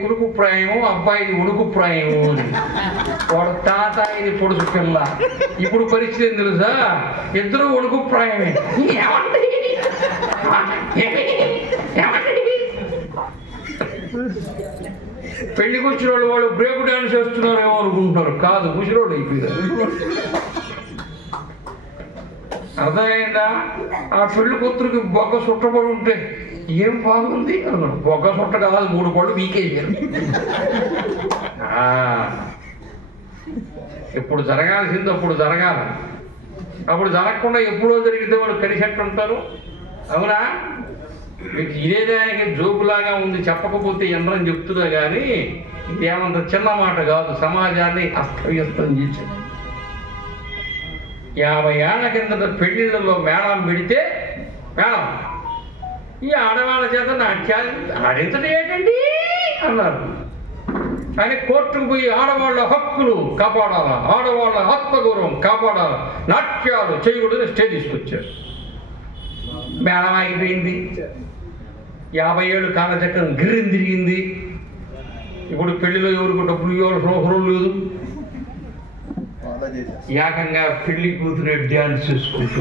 కురుకు ప్రాయము, అబ్బాయిది ఉడుకు ప్రాయము. వాడు తాత, ఇది పొడుసు పిల్ల. ఇప్పుడు పరిస్థితి ఏం తెలుసా? ఇద్దరు ఉడుకు ప్రాయమే. పెళ్లికి వచ్చిన వాళ్ళు బ్రేక్ డాన్స్ చేస్తున్నారేమో అనుకుంటున్నారు. కాదు, ముసిరోళ్ళు అయిపోయారు. అర్థమైందా? ఆ పెళ్లి కూతురికి బొగ్గ చుట్టబడి ఉంటే ఏం బాగుంది అన్నాడు. బొగ్గ చుట్ట కాదు, 3 పళ్ళు వీకేసారు. ఎప్పుడు జరగాల్సింది అప్పుడు జరగాలి. అప్పుడు జరగకుండా ఎప్పుడో జరిగితే వాళ్ళు కలిసెట్టు ఉంటారు. అవునా? మీకు ఇదేదానికి జోకులాగా ఉంది, చెప్పకపోతే ఎందరని చెప్తున్నా కానీ ఇదేమంత చిన్న మాట కాదు. సమాజాన్ని అస్తవ్యస్తం చేసింది. 50 ఏళ్ల కిందట పెళ్లిళ్ళలో మేళం పెడితే మేళం ఈ ఆడవాళ్ళ చేత నాట్యాలు ఆడించడం ఏంటండి అన్నారు. కానీ కోర్టుకు పోయి ఆడవాళ్ళ హక్కులు కాపాడాలా, ఆడవాళ్ళ ఆత్మగౌరవం కాపాడాలా, నాట్యాలు చేయకూడదని స్టే తీసుకొచ్చారు. మేళం అయిపోయింది. 50 ఏళ్ళు కాలచక్రం గిర్రం తిరిగింది. ఇప్పుడు పెళ్లిలో ఎవరికి డబ్బులు ఇవ్వాల్సిన అవసరం లేదు. ఏకంగా పెళ్లి కూతురు డ్యాన్స్ చేసుకుంటూ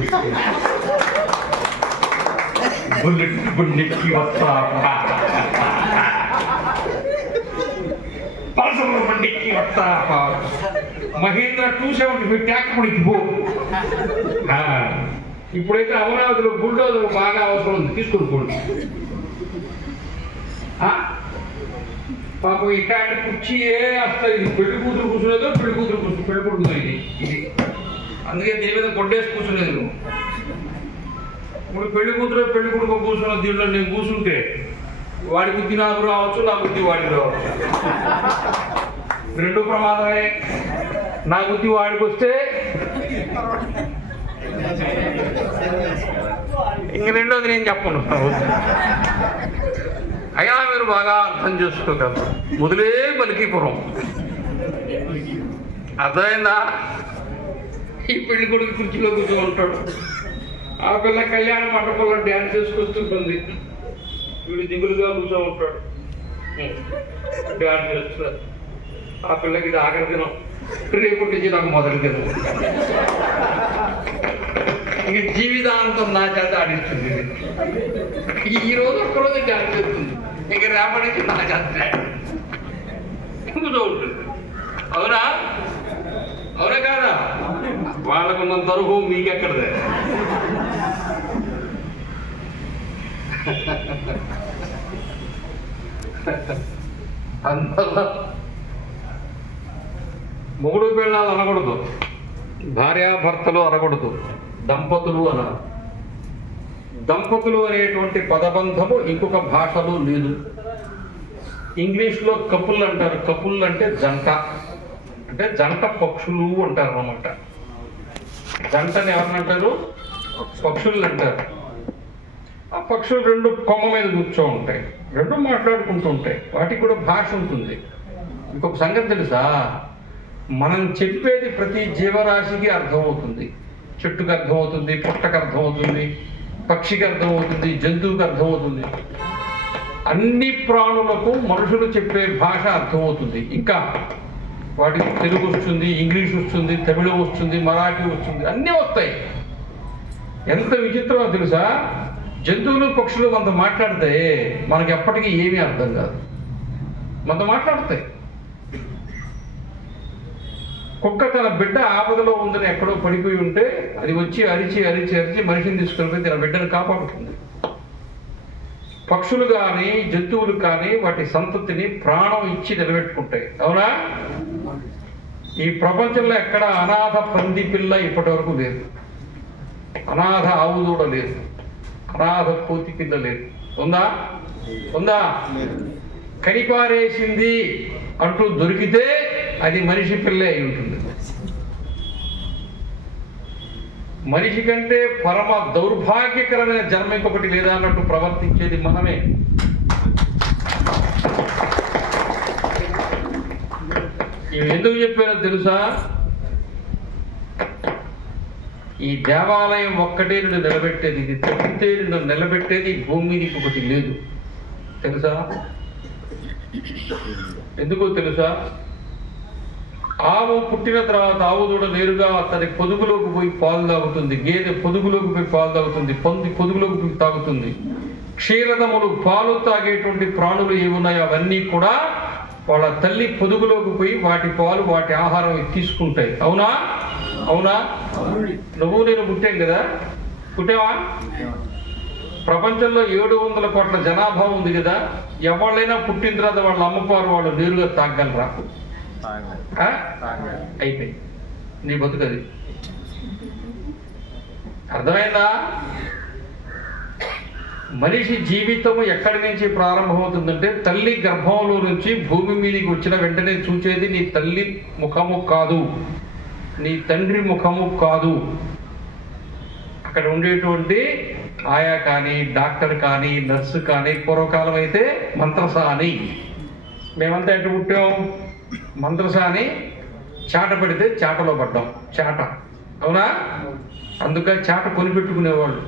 బుల్లెట్ బండికి వస్తా, పల్సర్ బండికి వస్తా, మహేంద్ర 270 ట్యాక్ముడికి పో. ఇప్పుడైతే అమరావతిలో బుల్డోజర్ బాగా అవసరం ఉంది, తీసుకుని పాపం ఇట్లాంటి కుర్చీ వస్తుంది. ఇది పెళ్లి కూతురు కూర్చునేదో పెళ్లి కూతురు పెళ్లి కొడుతుంది ఇది. అందుకే దీని మీద కొట్టేసి కూర్చునేది. ఇప్పుడు పెళ్లి కూతురు పెళ్లి కొడుకు కూర్చున్న దీంట్లో నేను కూర్చుంటే వాడి బుద్ధి నాకు రావచ్చు, నా బుద్ధి వాడికి రావచ్చు. 2 ప్రమాదమే. నా బుద్ధి వాడికి వస్తే ఇంక రెండోది నేను చెప్పను. అయినా మీరు బాగా అర్థం చేసుకోగలరు. మొదలే బలికీపురం. అర్థమైందా? ఈ పెళ్లి కొడుకు కుర్చీలో కూర్చొని ఉంటాడు. ఆ పిల్ల కళ్యాణ మండపంలో డ్యాన్స్ చేసుకొస్తుంటుంది. వీడు దిగులుగా కూర్చొని ఉంటాడు, డ్యాన్స్ చేస్తారు. ఆ పిల్లకి ఇది ఆఖరి దినం, రేపటి నుంచి నాకు మొదటి దినం. ఇంక జీవితాంతం నా చేత ఆడిస్తుంది. ఈ రోజు ఒక్కరోజు డ్యాన్స్ చేస్తుంది, ఇక రేపటి నుంచి నా చేత కూర్చో ఉంటుంది. అవునా? అవునా కాదా? వాళ్ళకున్నంత తరహు మీకెక్కడదే. అందువల్ల మొగుడు పిల్లలు అనకూడదు, భార్యాభర్తలు అనకూడదు, దంపతులు అనాలి. దంపతులు అనేటువంటి పదబంధము ఇంకొక భాషలో లేదు. ఇంగ్లీష్లో కపుల్ అంటారు. కపుల్ అంటే జంట, అంటే జంట పక్షులు అంటారు అన్నమాట. జంటని ఎవరినంటారు? పక్షులు అంటారు. ఆ పక్షులు 2 కొమ్మ మీద కూర్చో ఉంటాయి, 2 మాట్లాడుకుంటూ ఉంటాయి. వాటికి కూడా భాష ఉంటుంది. ఇంకొక సంగతి తెలుసా? మనం చెప్పేది ప్రతి జీవరాశికి అర్థమవుతుంది. చెట్టుకు అర్థమవుతుంది, పుట్టకు అర్థమవుతుంది, పక్షికి అర్థమవుతుంది, జంతువుకి అర్థమవుతుంది. అన్ని ప్రాణులకు మనుషులు చెప్పే భాష అర్థమవుతుంది. ఇంకా వాటికి తెలుగు వస్తుంది, ఇంగ్లీష్ వస్తుంది, తమిళం వస్తుంది, మరాఠీ వస్తుంది, అన్నీ వస్తాయి. ఎంత విచిత్రమో తెలుసా? జంతువులు పక్షులు మనతో మాట్లాడితే మనకి ఎప్పటికీ ఏమీ అర్థం కాదు. మనతో మాట్లాడతాయి. కుక్క తన బిడ్డ ఆపదలో ఉందని ఎక్కడో పడిపోయి ఉంటే అది వచ్చి అరిచి అరిచి అరిచి మనిషిని తీసుకుని పోయి తన బిడ్డను కాపాడుతుంది. పక్షులు కానీ జంతువులు కానీ వాటి సంతతిని ప్రాణం ఇచ్చి నిలబెట్టుకుంటాయి. అవునా? ఈ ప్రపంచంలో ఎక్కడ అనాథ పంది పిల్ల ఇప్పటి వరకు లేదు, అనాథ ఆవు దూడ లేదు, అనాథ కోతి పిల్ల లేదు. ఉందా? ఉందా? కనిపారేసింది అంటూ దొరికితే అది మనిషి పిల్లే అయి ఉంటుంది. మనిషి కంటే పరమ దౌర్భాగ్యకరమైన జన్మ ఇంకొకటి లేదా అన్నట్టు ప్రవర్తించేది మనమే. ఎందుకు చెప్పానో తెలుసా? ఈ దేవాలయం ఒక్కటే నిన్ను నిలబెట్టేది. ఇది తప్పితే నిన్ను నిలబెట్టేది భూమి మీద ఇంకొకటి లేదు. తెలుసా? ఎందుకో తెలుసా? ఆవు పుట్టిన తర్వాత ఆవు దూడ నేరుగా తన పొదుగులోకి పోయి పాలు తాగుతుంది, గేదె పొదుగులోకి పోయి పాలు తాగుతుంది, పంది పొదుగులోకి పోయి తాగుతుంది. క్షీరదములు పాలు తాగేటువంటి ప్రాణులు ఏమున్నాయో అవన్నీ కూడా వాళ్ళ తల్లి పొదుగులోకి పోయి వాటి పాలు వాటి ఆహారం తీసుకుంటాయి. అవునా? అవునా? నువ్వు నేను పుట్టాం కదా, పుట్టావా? ప్రపంచంలో 700 కోట్ల జనాభా ఉంది కదా, ఎవళ్ళైనా పుట్టిన తర్వాత వాళ్ళ అమ్మపారు వాళ్ళు నేరుగా తాగలరా? అయిపోయి నీ బతుకది. అర్థమైందా? మనిషి జీవితం ఎక్కడి నుంచి ప్రారంభమవుతుందంటే తల్లి గర్భంలో నుంచి భూమి మీదకి వచ్చిన వెంటనే చూచేది నీ తల్లి ముఖము కాదు, నీ తండ్రి ముఖము కాదు. అక్కడ ఉండేటువంటి ఆయా కానీ, డాక్టర్ కానీ, నర్సు కానీ, పూర్వకాలం అయితే మంత్రసాని. మేమంతా ఎటు పుట్టాం? మంత్రసాని. చాట పడితే చాటలో పడ్డాం. చాట, అవునా? అందుకని చాట కొనిపెట్టుకునేవాళ్ళు.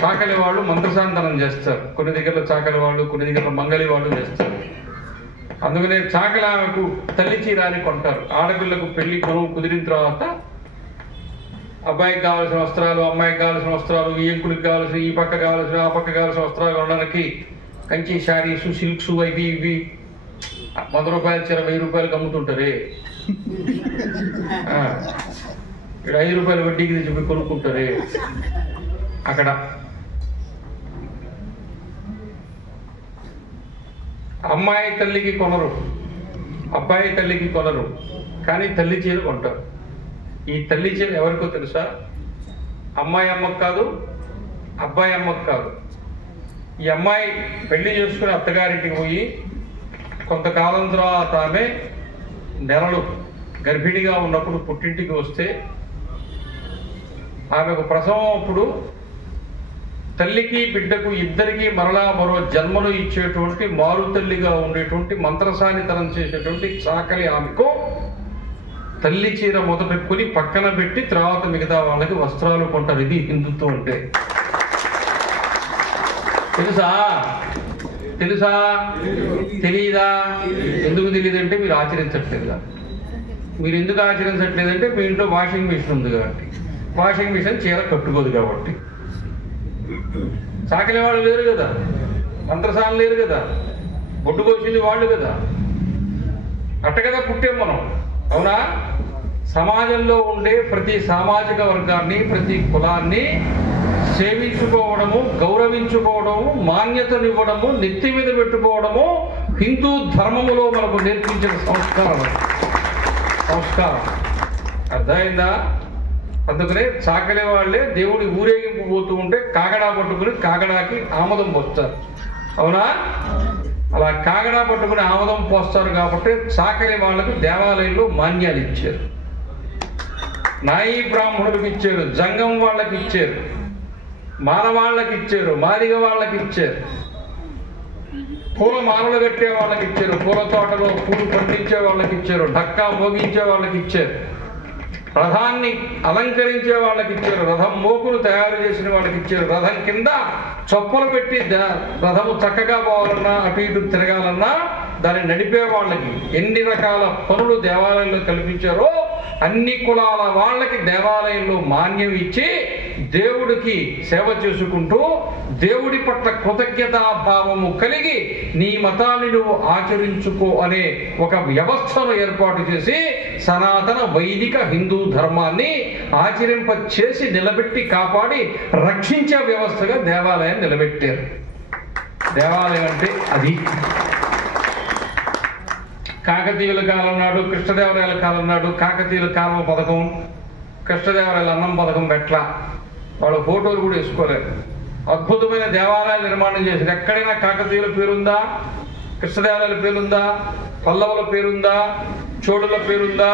చాకలి వాళ్ళు మంత్రసాంతనం చేస్తారు, కొన్ని దగ్గరలో చాకలి వాళ్ళు, కొన్ని దగ్గరలో మంగళి వాళ్ళు చేస్తారు. అందుకనే చాకలి ఆమెకు తల్లి చీరాని కొంటారు. ఆడపిల్లకు పెళ్లి కొనువు కుదిరిన తర్వాత అబ్బాయికి కావాల్సిన వస్త్రాలు, అమ్మాయికి కావాల్సిన వస్త్రాలు, ఈ ఎంకుడికి కావాల్సిన, ఈ పక్క కావాల్సిన, ఆ పక్క కావాల్సిన వస్త్రాలు కొనడానికి కంచి శారీసు, సిల్క్స్, అవి ఇవి 100 రూపాయలు చీర 1000 రూపాయలకు అమ్ముతుంటారే. ఇక్కడ 5 రూపాయలు వడ్డీకి తెచ్చి కొనుక్కుంటారే. అక్కడ అమ్మాయి తల్లికి కొనరు, అబ్బాయి తల్లికి కొనరు, కానీ తల్లి చీర కొంటారు. ఈ తల్లి చీర ఎవరికో తెలుసా? అమ్మాయి అమ్మకు కాదు, అబ్బాయి అమ్మకు కాదు. ఈ అమ్మాయి పెళ్లి చేసుకుని అత్తగారింటికి పోయి కొంతకాలం తర్వాత ఆమె నెలలు గర్భిణిగా ఉన్నప్పుడు పుట్టింటికి వస్తే ఆమెకు ప్రసవం అప్పుడు తల్లికి బిడ్డకు ఇద్దరికి మరలా మరో జన్మను ఇచ్చేటువంటి మారు తల్లిగా ఉండేటువంటి మంత్రసానితనం చేసేటువంటి చాకలి ఆమెకు తల్లి చీర మొదట కొని పక్కన పెట్టి తర్వాత మిగతా వాళ్ళకి వస్త్రాలు కొంటారు. ఇది హిందుత్వం అంటే. తెలుసా? తెలుసా? తెలీదా? ఎందుకు తెలియదంటే మీరు ఆచరించట్లేదుగా. మీరు ఎందుకు ఆచరించట్లేదంటే మీ ఇంట్లో వాషింగ్ మిషన్ ఉంది కాబట్టి. వాషింగ్ మిషన్ చీర కట్టుకోదు కాబట్టి. చాకలి వాళ్ళు లేరు కదా, మంత్రసాలు లేరు కదా, బొడ్డు కోసింది వాళ్ళు కదా. అట్ట కదా పుట్టాం మనం, అవునా? సమాజంలో ఉండే ప్రతి సామాజిక వర్గాన్ని, ప్రతి కులాన్ని సేవించుకోవడము, గౌరవించుకోవడము, మాన్యతనివ్వడము, నెత్తి మీద పెట్టుకోవడము హిందూ ధర్మములో మనకు నేర్పించిన సంస్కారం. అర్థమైందా? అందుకనే చాకలి వాళ్ళే దేవుడి ఊరేగింపు పోతూ ఉంటే కాగడా పట్టుకుని కాగడాకి ఆమదం పోస్తారు, అవునా? అలా కాగడా పట్టుకుని ఆమదం పోస్తారు కాబట్టి చాకలి వాళ్ళకు దేవాలయంలో మాన్యాలు ఇచ్చారు, నాయీ బ్రాహ్మణులకు ఇచ్చారు, జంగం వాళ్ళకి ఇచ్చారు, మానవాళ్ళకి ఇచ్చారు, మాదిగ వాళ్ళకి ఇచ్చారు, పూల మాలలు కట్టే వాళ్ళకి ఇచ్చారు, పూల తోటలో పూలు పండించే వాళ్ళకి ఇచ్చారు, ఢక్కా మోగించే వాళ్ళకి ఇచ్చారు, రథాన్ని అలంకరించే వాళ్ళకి ఇచ్చారు, రథం మోకులు తయారు చేసిన వాళ్ళకి ఇచ్చారు, రథం కింద చొప్పలు పెట్టి రథము చక్కగా పోవాలన్నా అటు ఇటు తిరగాలన్నా దాన్ని నడిపే వాళ్ళకి ఎన్ని రకాల పనులు దేవాలయంలో కల్పించారో అన్ని కులాల వాళ్ళకి దేవాలయంలో మాన్యం ఇచ్చి దేవుడికి సేవ చేసుకుంటూ దేవుడి పట్ల కృతజ్ఞతాభావము కలిగి నీ మతాన్ని నువ్వు ఆచరించుకో అనే ఒక వ్యవస్థను ఏర్పాటు చేసి సనాతన వైదిక హిందూ ధర్మాన్ని ఆచరింప చేసి నిలబెట్టి కాపాడి రక్షించే వ్యవస్థగా దేవాలయాన్ని నిలబెట్టారు. దేవాలయం అంటే అది. కాకతీయుల కాలం నాడు, కృష్ణదేవరాయల కాలం నాడు కాకతీయుల కాలం పథకం, కృష్ణదేవరాయల అన్నం పథకం పెట్ల, వాళ్ళ ఫోటోలు కూడా వేసుకోలేరు. అద్భుతమైన దేవాలయాలు నిర్మాణం చేశారు. ఎక్కడైనా కాకతీయుల పేరుందా? కృష్ణదేవరాయల పేరుందా? పల్లవుల పేరుందా? చోడుల పేరుందా?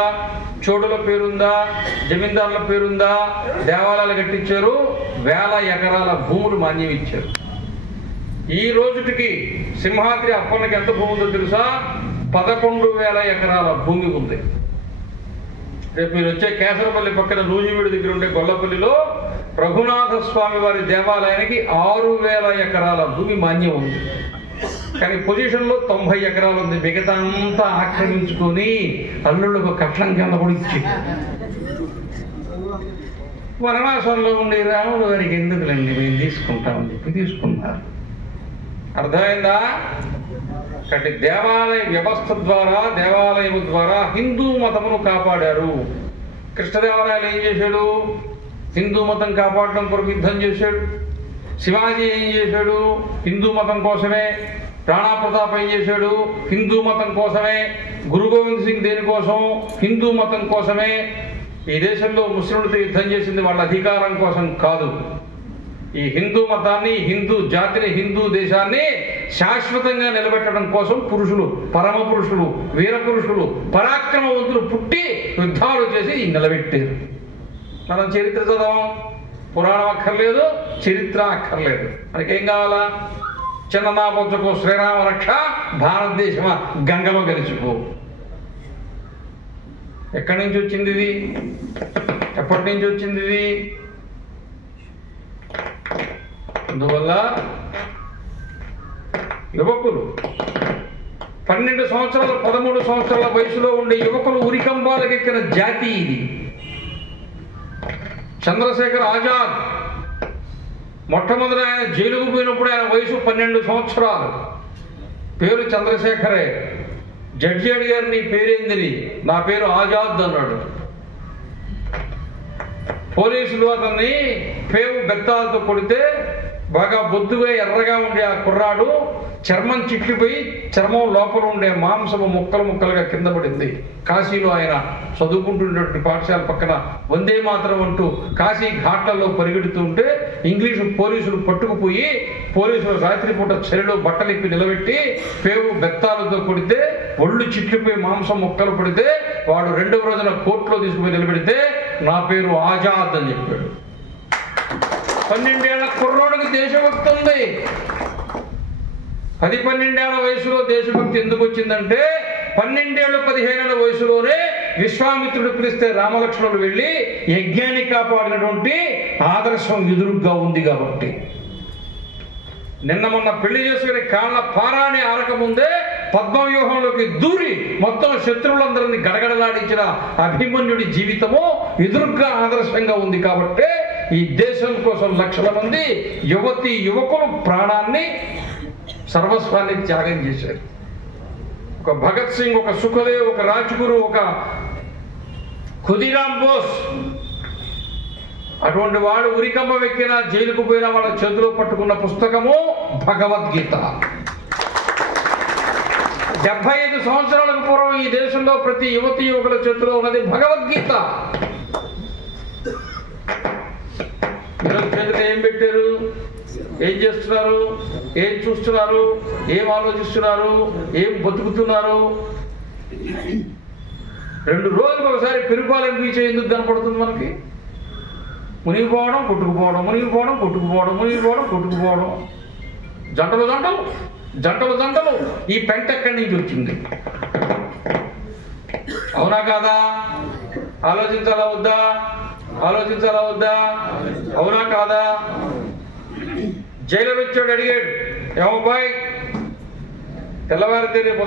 చోడుల పేరుందా? జమీందారుల పేరుందా? దేవాలయాలు కట్టించారు, 1000 ఎకరాల భూములు మాన్యం ఇచ్చారు. ఈ రోజుటికి సింహాద్రి అప్పన్నకి ఎంత భూమి ఉందో తెలుసా? 11,000 ఎకరాల భూమి ఉంది. రేపు మీరు వచ్చే కేసరపల్లి పక్కన నూజివీడు దగ్గర ఉండే గొల్లపల్లిలో రఘునాథ స్వామి వారి దేవాలయానికి 6,000 ఎకరాల భూమి మాన్యం ఉంది. కానీ పొజిషన్లో 90 ఎకరాలు ఉంది. మిగతా అంతా ఆక్రమించుకొని అల్లుళ్ళకు కట్నం కింద కూడా ఇచ్చి వనవాసంలో ఉండే రాముడు వారికి ఎందుకులండి మేము తీసుకుంటామని చెప్పి తీసుకున్నారు. అర్థమైందా? కాబట్టి దేవాలయ వ్యవస్థ ద్వారా, దేవాలయం ద్వారా హిందూ మతమును కాపాడారు. కృష్ణదేవరాయలు ఏం చేశాడు? హిందూ మతం కాపాడడం కొరకు యుద్ధం చేశాడు. శివాజీ ఏం చేశాడు? హిందూ మతం కోసమే. రాణా ప్రతాప్ ఏం చేశాడు? హిందూ మతం కోసమే. గురు గోవింద్ సింగ్ దేనికోసం? హిందూ మతం కోసమే. ఈ దేశంలో ముస్లింలతో యుద్ధం చేసింది వాళ్ళ అధికారం కోసం కాదు. ఈ హిందూ మతాన్ని, హిందూ జాతిని, హిందూ దేశాన్ని శాశ్వతంగా నిలబెట్టడం కోసం పురుషులు, పరమ పురుషులు, వీర పురుషులు, పరాక్రమవంతులు పుట్టి యుద్ధాలు చేసి నిలబెట్టారు. మనం చరిత్ర చదవం, పురాణం అక్కర్లేదు, చరిత్ర అక్కర్లేదు. మనకేం కావాలా? చిన్న బొచ్చకు శ్రీరామ రక్ష, భారతదేశమా గంగలో గెలిచిపో. ఎక్కడి నుంచి వచ్చింది ఇది? ఎప్పటి నుంచి వచ్చింది ఇది? అందువల్ల యువకులు 12 సంవత్సరాల 13 సంవత్సరాల వయసులో ఉండే యువకులు ఉరికంబాలకెక్కిన జాతి ఇది. చంద్రశేఖర్ ఆజాద్ మొట్టమొదటి ఆయన జైలుకు పోయినప్పుడు ఆయన వయసు 12 సంవత్సరాలు. పేరు చంద్రశేఖరే. జడ్జి అడిగారు, నీ పేరేందని? నా పేరు ఆజాద్ అన్నాడు. పోలీసులు అతన్ని పేవు బెత్తాలతో కొడితే బాగా బొద్దుగా ఎర్రగా ఉండే ఆ కుర్రాడు చర్మం చిక్కిపోయి చర్మం లోపల ఉండే మాంసము ముక్కలు ముక్కలుగా కింద పడింది. కాశీలో ఆయన చదువుకుంటున్నటువంటి పాఠశాల పక్కన వందే మాతరం అంటూ కాశీ ఘాట్లలో పరిగెడుతూ ఉంటే ఇంగ్లీషు పోలీసులు పట్టుకుపోయి పోలీసులు రాత్రిపూట చలిలో బట్టలిప్పి నిలబెట్టి పేవు బెత్తాలతో కొడితే ఒళ్ళు చిక్కిపోయి మాంసం ముక్కలు పడితే వాడు 2వ రోజున కోర్టులో తీసుకుపోయి నిలబెడితే నా పేరు ఆజాద్ అని చెప్పాడు. 12 ఏళ్ల కుర్రోడికి దేశభక్తి ఉంది. 10-12 ఏళ్ల వయసులో దేశభక్తి ఎందుకు వచ్చిందంటే 12 ఏళ్ళు 15 ఏళ్ల వయసులోనే విశ్వామిత్రుడు పిలిస్తే రామలక్ష్మణుడు వెళ్ళి యజ్ఞాన్ని కాపాడినటువంటి ఆదర్శం ఎదురుగ్గా ఉంది కాబట్టి. నిన్న మొన్న పెళ్లి చేసుకుని కాళ్ళ పారాన్ని ఆరకముందే పద్మవ్యూహంలోకి దూరి మొత్తం శత్రువులందరినీ గడగడలాడించిన అభిమన్యుడి జీవితము ఎదురుగ్గా ఆదర్శంగా ఉంది కాబట్టి ఈ దేశం కోసం లక్షల మంది యువతి యువకులు ప్రాణాన్ని, సర్వస్వాన్ని త్యాగం చేశారు. ఒక భగత్ సింగ్, ఒక సుఖదేవ్, ఒక రాజ్గురు, ఒక ఖుదీరామ్ బోస్, అటువంటి వాడు ఉరికంబ వెక్కిన, జైలుకు పోయిన వాళ్ళ చేతిలో పట్టుకున్న పుస్తకము భగవద్గీత. 75 సంవత్సరాలకు పూర్వం ఈ దేశంలో ప్రతి యువతి యువకుల చేతిలో ఉన్నది భగవద్గీత. ఈరోజు చేతిలో ఏం పెట్టారు? ఏం చేస్తున్నారు? ఏం చూస్తున్నారు? ఏం ఆలోచిస్తున్నారు? ఏం బతుకుతున్నారు? 2 రోజులకు ఒకసారి పెరుపాలనిపించే ఎందుకు కనపడుతుంది మనకి? మునిగిపోవడం, కొట్టుకుపోవడం, మునిగిపోవడం, కొట్టుకుపోవడం, మునిగిపోవడం, కొట్టుకుపోవడం, జంటలు జంటలు, జంటలు జంటలు. ఈ పెంట ఎక్కడి నుంచి వచ్చింది? అవునా కాదా? ఆలోచించాలా వద్దా? ఆలోచించాలా వద్దా? అవునా కాదా? జైలు వచ్చాడు, అడిగాడు, ఏమబ్బాయి తెల్లవారితే రేపు